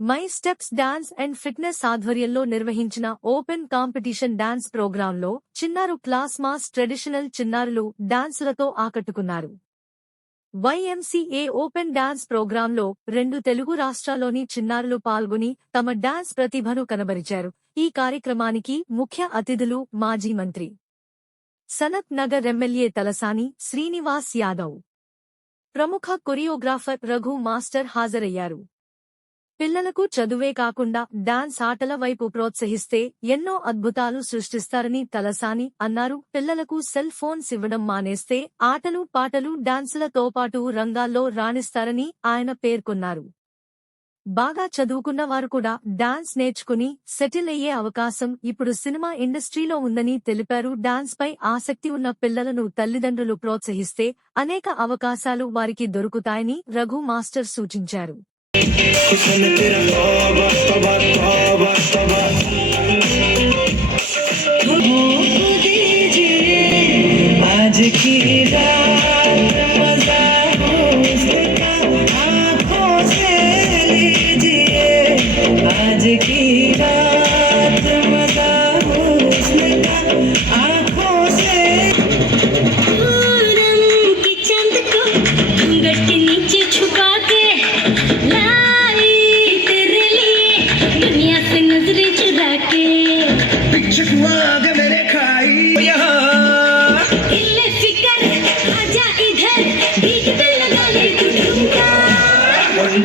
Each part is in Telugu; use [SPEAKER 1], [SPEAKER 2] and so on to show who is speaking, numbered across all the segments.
[SPEAKER 1] My steps dance and fitness ఆధ్వర్యంలో నిర్వహించిన ఓపెన్ కాంపిటీషన్ డాన్స్ ప్రోగ్రాంలో చిన్నారు క్లాస్ మాస్ ట్రెడిషనల్ చిన్నారులు డాన్సులతో ఆకట్టుకున్నారు. వైఎంసీఏ ఓపెన్ డాన్స్ ప్రోగ్రాంలో రెండు తెలుగు రాష్ట్రాల్లోని చిన్నారులు పాల్గొని తమ డాన్స్ ప్రతిభను కనబరిచారు. ఈ కార్యక్రమానికి ముఖ్య అతిథులు మాజీ మంత్రి సనత్ నగర్ ఎమ్మెల్యే తలసాని శ్రీనివాస్ యాదవ్. ప్రముఖ కొరియోగ్రాఫర్ రఘు మాస్టర్ హాజరయ్యారు. పిల్లలకు చదువే కాకుండా డాన్స్ ఆటల వైపు ప్రోత్సహిస్తే ఎన్నో అద్భుతాలు సృష్టిస్తారని తలసాని అన్నారు. పిల్లలకు సెల్ ఫోన్స్ ఇవ్వడం మానేస్తే ఆటలు పాటలు డాన్సులతో పాటు రంగాల్లో రాణిస్తారని ఆయన పేర్కొన్నారు. బాగా చదువుకున్న వారు కూడా డాన్స్ నేర్చుకుని సెటిల్ అయ్యే అవకాశం ఇప్పుడు సినిమా ఇండస్ట్రీలో ఉందని తెలిపారు. డాన్స్ పై ఆసక్తి ఉన్న పిల్లలను తల్లిదండ్రులు ప్రోత్సహిస్తే అనేక అవకాశాలు వారికి దొరుకుతాయని రఘు మాస్టర్ సూచించారు.
[SPEAKER 2] que se me
[SPEAKER 3] tira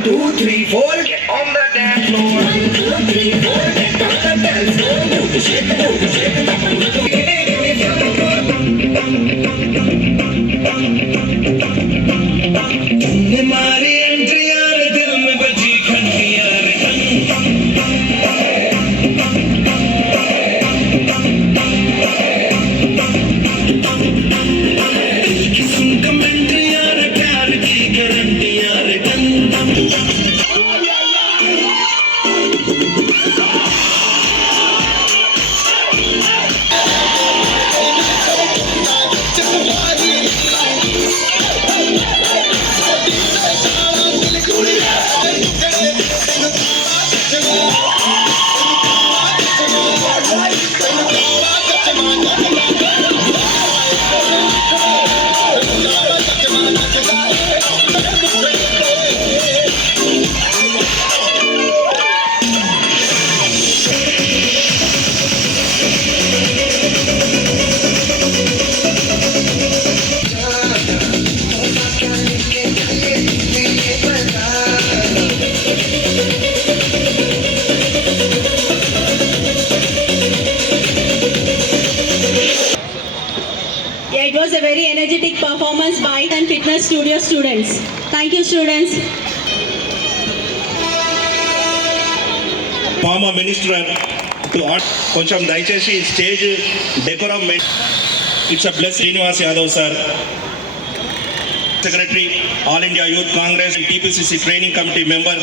[SPEAKER 3] two, three, four, get on the dance floor.
[SPEAKER 2] One, two, three, four, get on the dance floor. Move the move
[SPEAKER 4] the. studio students. Thank you, students.
[SPEAKER 5] Pharma minister to on కొంచెం దయచేసి stage decorum it's a bless Srinivas Yadav sir secretary all India youth Congress TPCC training committee member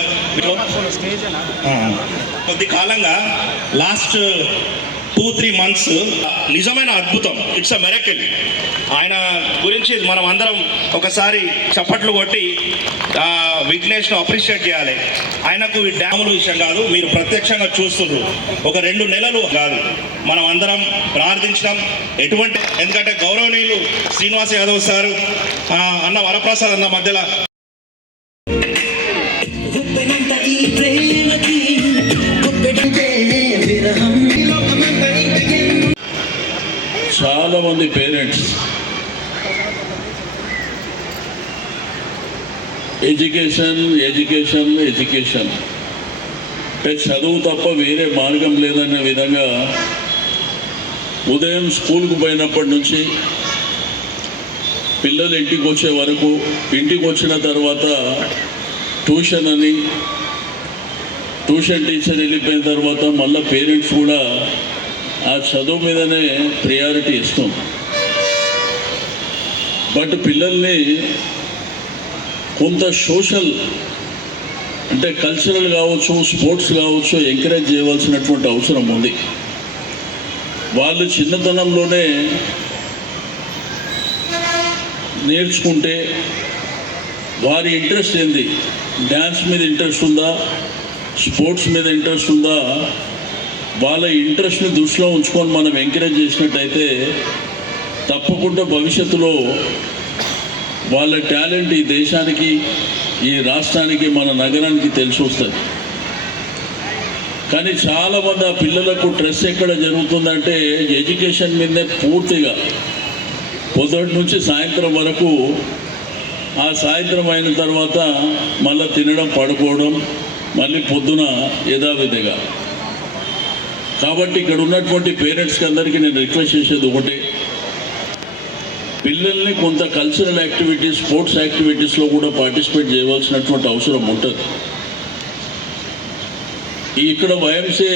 [SPEAKER 5] కొద్ది కాలంగా లాస్ట్ టూ త్రీ మంత్స్ నిజమైన అద్భుతం. ఇట్స్ అ మెరకల్ ఆయన గురించి మనం అందరం ఒకసారి చప్పట్లు కొట్టి విఘ్నేష్ను అప్రిషియేట్ చేయాలి. ఆయనకు ఈ డ్యాముల విషయం కాదు మీరు ప్రత్యక్షంగా చూస్తున్నారు ఒక రెండు నెలలు కాదు. మనం అందరం ప్రార్థించడం ఎటువంటి ఎందుకంటే గౌరవనీయులు శ్రీనివాస్ యాదవ్ సారు అన్న వరప్రసాద్ అన్న మధ్యలో
[SPEAKER 6] చాలా మంది పేరెంట్స్ ఎడ్యుకేషన్ ఎడ్యుకేషన్ ఎడ్యుకేషన్. చదువు తప్ప వేరే మార్గం లేదన్న విధంగా ఉదయం స్కూల్కు పోయినప్పటి నుంచి పిల్లలు ఇంటికి వచ్చే వరకు ఇంటికి వచ్చిన తర్వాత ట్యూషన్ అని ట్యూషన్ టీచర్ వెళ్ళిపోయిన తర్వాత మళ్ళీ పేరెంట్స్ కూడా ఆ చదువు మీదనే ప్రియారిటీ ఇస్తాం. బట్ పిల్లల్ని కొంత సోషల్ అంటే కల్చరల్ కావచ్చు స్పోర్ట్స్ కావచ్చు ఎంకరేజ్ చేయవలసినటువంటి అవసరం ఉంది. వాళ్ళు చిన్నతనంలోనే నేర్చుకుంటే వారి ఇంట్రెస్ట్ ఏంది? డ్యాన్స్ మీద ఇంట్రెస్ట్ ఉందా? స్పోర్ట్స్ మీద ఇంట్రెస్ట్ ఉందా? వాళ్ళ ఇంట్రెస్ట్ని దృష్టిలో ఉంచుకొని మనం ఎంకరేజ్ చేసినట్టయితే తప్పకుండా భవిష్యత్తులో వాళ్ళ టాలెంట్ ఈ దేశానికి ఈ రాష్ట్రానికి మన నగరానికి తెలిసి వస్తుంది కానీ చాలామంది ఆ పిల్లలకు ట్రెస్ ఎక్కడ జరుగుతుందంటే ఎడ్యుకేషన్ మీదే పూర్తిగా. పొద్దుటి నుంచి సాయంత్రం వరకు ఆ సాయంత్రం అయిన తర్వాత మళ్ళీ తినడం పడుకోవడం మళ్ళీ పొద్దున యథావిధిగా. కాబట్టి ఇక్కడ ఉన్నటువంటి పేరెంట్స్కి అందరికీ నేను రిక్వెస్ట్ చేసేది ఒకటే. పిల్లల్ని కొంత కల్చరల్ యాక్టివిటీస్ స్పోర్ట్స్ యాక్టివిటీస్లో కూడా పార్టిసిపేట్ చేయవలసినటువంటి అవసరం ఉంటుంది. ఇక్కడ వైఎంసీ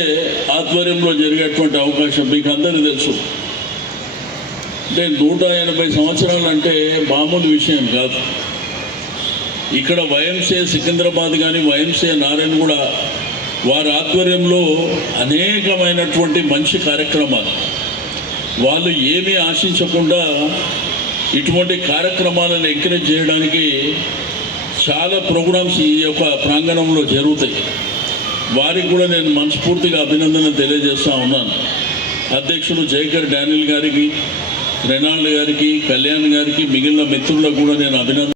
[SPEAKER 6] ఆధ్వర్యంలో జరిగేటువంటి అవకాశం మీకు అందరికీ తెలుసు. అంటే నూట ఎనభై సంవత్సరాలు అంటే మామూలు విషయం కాదు. ఇక్కడ వైఎంసీ సికింద్రాబాద్ కానీ వైఎంసీ నారాయణ కూడా వారి ఆధ్వర్యంలో అనేకమైనటువంటి మంచి కార్యక్రమాలు. వాళ్ళు ఏమీ ఆశించకుండా ఇటువంటి కార్యక్రమాలను ఎంకరేజ్ చేయడానికి చాలా ప్రోగ్రామ్స్ ఈ యొక్క ప్రాంగణంలో జరుగుతాయి. వారికి కూడా నేను మనస్ఫూర్తిగా అభినందన తెలియజేస్తూ ఉన్నాను. అధ్యక్షుడు జయకర్ డానిల్ గారికి రెనాల్డ్ గారికి కళ్యాణ్ గారికి మిగిలిన మిత్రులకు కూడా నేను అభినందన